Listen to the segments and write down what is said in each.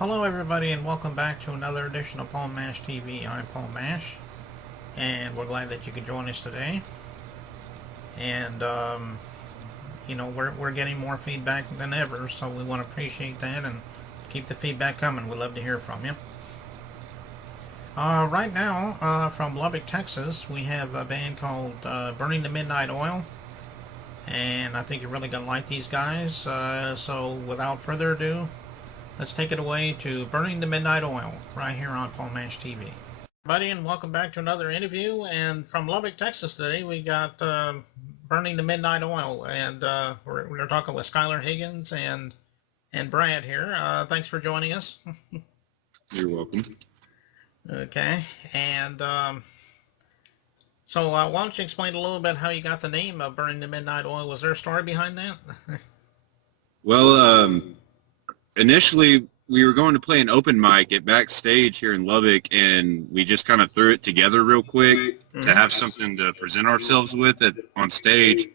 Hello, everybody, and welcome back to another edition of Paul Mash TV. I'm Paul Mash, and we're glad that you could join us today. And we're getting more feedback than ever, so we want to appreciate that and keep the feedback coming. We'd love to hear from you. Right now, from Lubbock, Texas, we have a band called Burning the Midnight Oil, and I think you're really gonna like these guys. So, without further ado, let's take it away to Burning the Midnight Oil right here on Paul Mash TV. Everybody, and welcome back to another interview. And from Lubbock, Texas today, we got Burning the Midnight Oil, and we're talking with Skylar Higgins and Brad here. Thanks for joining us. You're welcome. Okay, and so why don't you explain a little bit how you got the name of Burning the Midnight Oil? Was there a story behind that? Well, initially we were going to play an open mic at Backstage here in Lubbock, and we just kind of threw it together real quick to have something to present ourselves with on stage.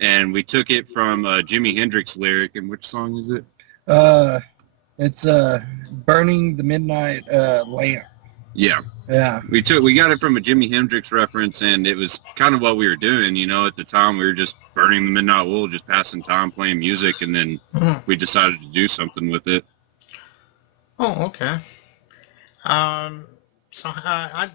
And we took it from a Jimi Hendrix lyric. And which song is it? It's Burning the Midnight Lamp. Yeah. Yeah. We got it from a Jimi Hendrix reference, and it was kind of what we were doing. You know, at the time we were just burning the midnight oil, just passing time, playing music, and then we decided to do something with it. Oh, okay. So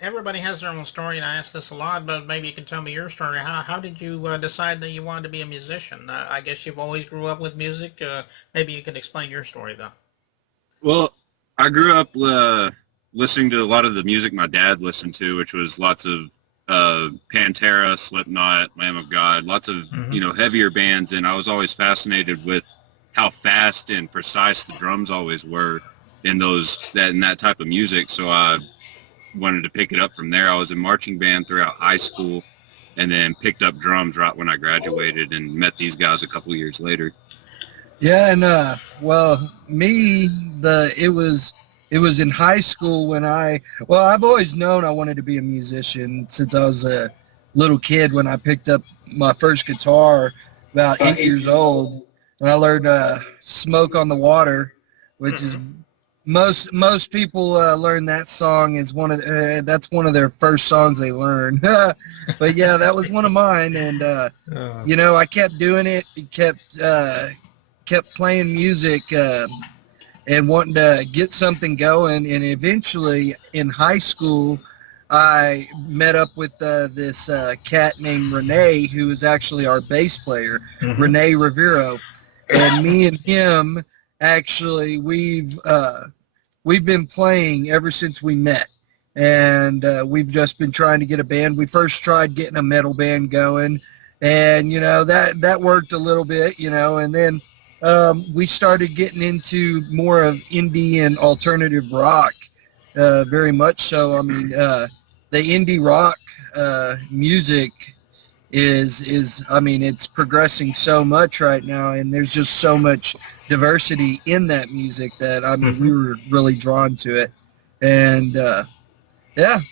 everybody has their own story, and I ask this a lot, but maybe you can tell me your story. How did you decide that you wanted to be a musician? I guess you've always grew up with music. Maybe you can explain your story, though. Well, I grew up listening to a lot of the music my dad listened to, which was lots of Pantera, Slipknot, Lamb of God, lots of heavier bands, and I was always fascinated with how fast and precise the drums always were in that type of music. So I wanted to pick it up from there. I was in marching band throughout high school, and then picked up drums right when I graduated and met these guys a couple years later. Yeah, and it was in high school when I've always known I wanted to be a musician since I was a little kid. When I picked up my first guitar about 8 years old, and I learned Smoke on the Water, which is most people learn that song as that's one of their first songs they learn. But yeah, that was one of mine, and I kept doing it, kept playing music and wanting to get something going. And eventually in high school I met up with this cat named Renee, who is actually our bass player, Renee Rivero, and me and him actually we've been playing ever since we met, and we've just been trying to get a band. We first tried getting a metal band going, and that worked a little bit, and then we started getting into more of indie and alternative rock, very much so. I mean, the indie rock music it's progressing so much right now, and there's just so much diversity in that music that we were really drawn to it. And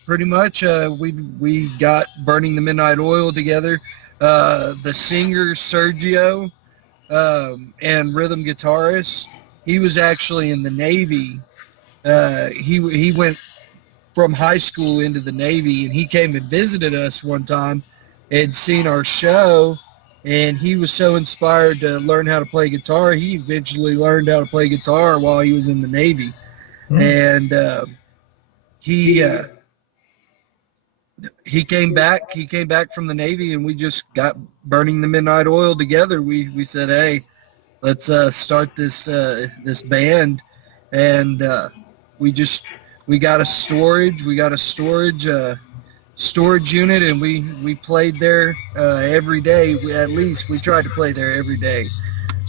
pretty much we got Burning the Midnight Oil together. The singer Sergio and rhythm guitarist, he was actually in the Navy. He went from high school into the Navy, and he came and visited us one time and seen our show, and he was so inspired to learn how to play guitar. He eventually learned how to play guitar while he was in the Navy. And he came back from the Navy, and we just got Burning the Midnight Oil together. We said, hey, let's start this band, and we got a storage unit, and we played there every day. At least we tried to play there every day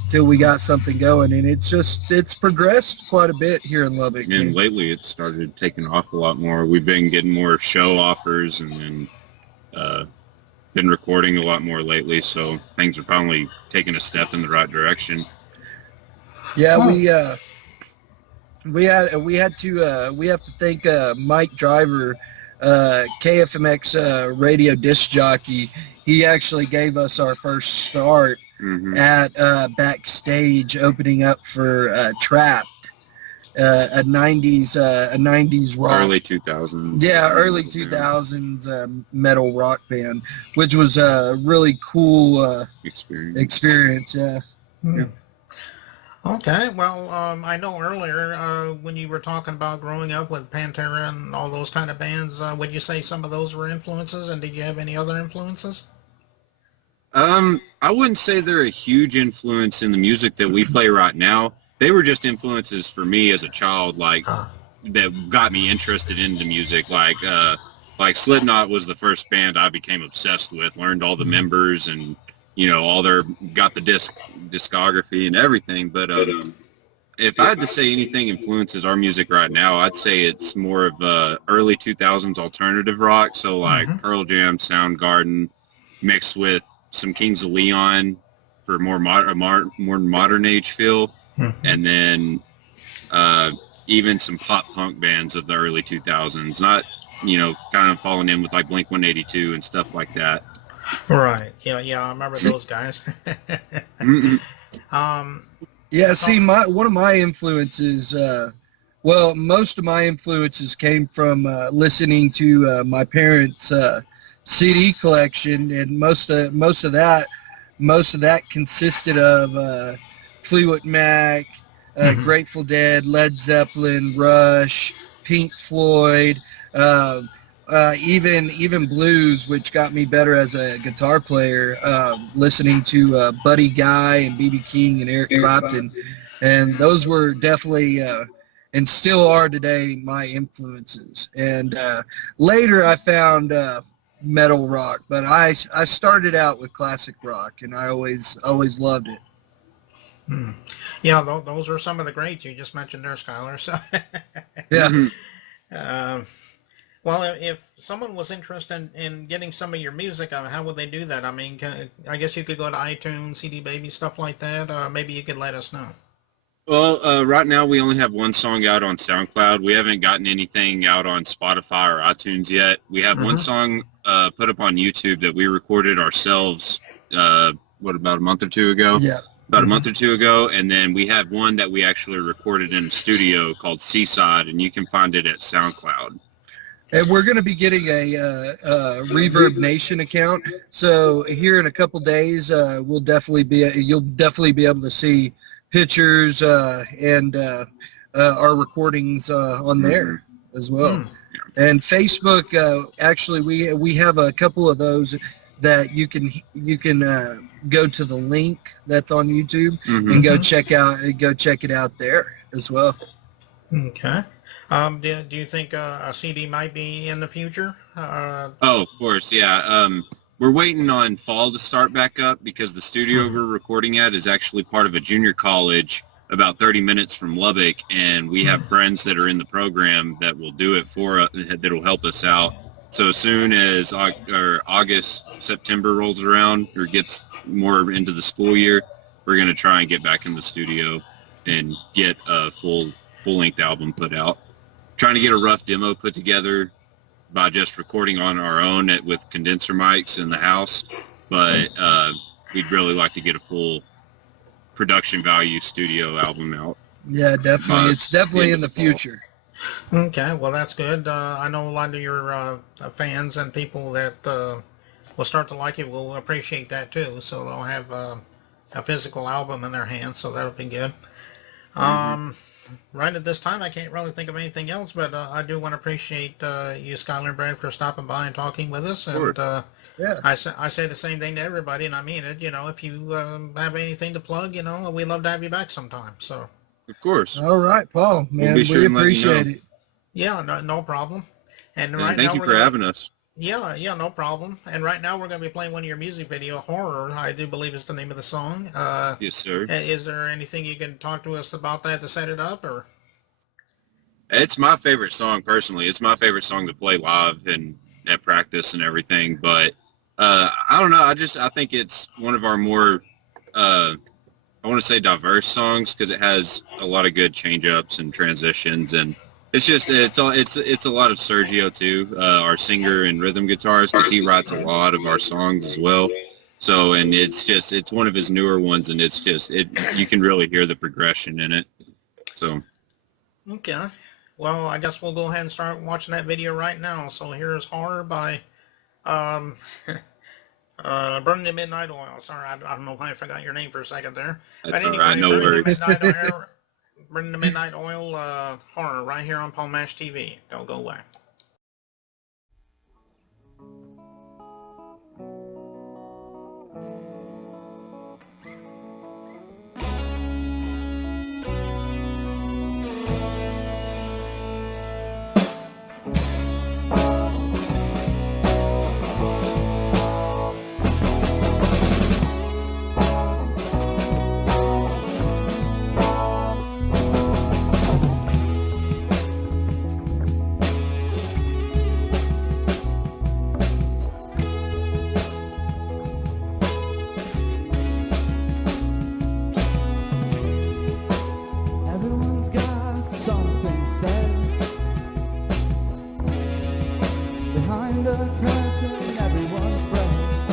till we got something going, and it's progressed quite a bit here in Lubbock. And lately it started taking off a lot more. We've been getting more show offers, and then been recording a lot more lately, so things are finally taking a step in the right direction. Yeah, we have to thank Mike Driver, KFMX radio disc jockey. He actually gave us our first start at Backstage, opening up for Trapped. '90s rock, early 2000s. yeah, early 2000s metal rock band, which was a really cool experience. Yeah. Hmm. Okay, well, I know earlier when you were talking about growing up with Pantera and all those kind of bands, would you say some of those were influences, and did you have any other influences? I wouldn't say they're a huge influence in the music that we play right now. They were just influences for me as a child, like that got me interested in the music. Like Slipknot was the first band I became obsessed with. Learned all the members and all their got the discography and everything. But if I had to say anything influences our music right now, I'd say it's more of early 2000s alternative rock. So like Pearl Jam, Soundgarden, mixed with some Kings of Leon for more modern age feel, and then even some pop punk bands of the early 2000s. Not kind of falling in with like Blink-182 and stuff like that. Right. Yeah, I remember those guys. Yeah, see, one of my influences, most of my influences came from listening to my parents' CD collection, and most of that consisted of Fleetwood Mac, Grateful Dead, Led Zeppelin, Rush, Pink Floyd, even blues, which got me better as a guitar player, listening to Buddy Guy and B.B. King and Eric Clapton, and those were definitely and still are today my influences. And later I found metal rock, but I started out with classic rock, and I always loved it. Yeah, those are some of the greats you just mentioned there, Skylar. So yeah. Well, if someone was interested in getting some of your music, how would they do that? I mean, I guess you could go to iTunes, CD Baby, stuff like that. Maybe you could let us know. Well, right now we only have one song out on SoundCloud. We haven't gotten anything out on Spotify or iTunes yet. We have one song put up on YouTube that we recorded ourselves, about a month or two ago? Yeah. About a month or two ago. And then we have one that we actually recorded in a studio called Seaside, and you can find it at SoundCloud. And we're going to be getting a Reverb Nation account. So here in a couple days, you'll definitely be able to see pictures and our recordings on there as well. And Facebook, actually, we have a couple of those that you can go to the link that's on YouTube and go check it out there as well. Okay. Do you think a CD might be in the future? Of course, yeah. We're waiting on fall to start back up because the studio we're recording at is actually part of a junior college about 30 minutes from Lubbock, and we have friends that are in the program that will do it for us, that will help us out. So as soon as August, September rolls around or gets more into the school year, we're going to try and get back in the studio and get a full-length album put out. Trying to get a rough demo put together by just recording on our own with condenser mics in the house, but we'd really like to get a full production value studio album out. Yeah, definitely. It's definitely in the future. Okay, well that's good. I know a lot of your fans and people that will start to like it will appreciate that too, so they'll have a physical album in their hands, so that'll be good. Right at this time, I can't really think of anything else, but I do want to appreciate you, Skylar and Brad, for stopping by and talking with us. And I say the same thing to everybody, and I mean it. If you have anything to plug, we'd love to have you back sometime. So, of course. All right, Paul, man, we appreciate it. Yeah, no problem. And thank you for having us. Yeah, no problem. And right now we're going to be playing one of your music video, Horror, I do believe is the name of the song. Yes, sir. Is there anything you can talk to us about that to set it up, or? It's my favorite song, personally. It's my favorite song to play live and at practice and everything. But I don't know. I think it's one of our more, I want to say diverse songs because it has a lot of good change-ups and transitions, and it's a lot of Sergio too, our singer and rhythm guitarist, because he writes a lot of our songs as well. So, and it's one of his newer ones, and you can really hear the progression in it. So, Okay. Well, I guess we'll go ahead and start watching that video right now. So here's Horror by um, Burning the Midnight Oil. Sorry, I don't know why I forgot your name for a second there. That's But all right. anyway, No worries. Burning the Midnight Oil Horror right here on Palmash TV. Don't go away. Everyone's got something said. Behind the curtain, everyone's breath.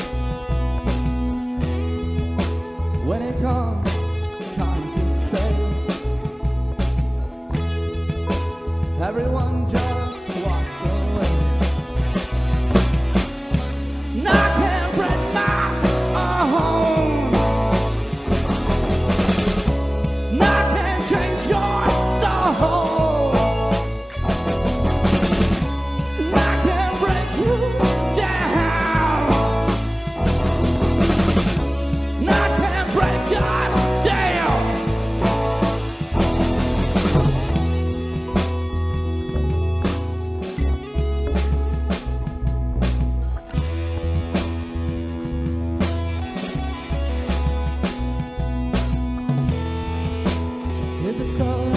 When it comes time to say, everyone just walks away. And I can't break my home. And I can't change your soul. And I can't break you down. And I can't break God down. Is it so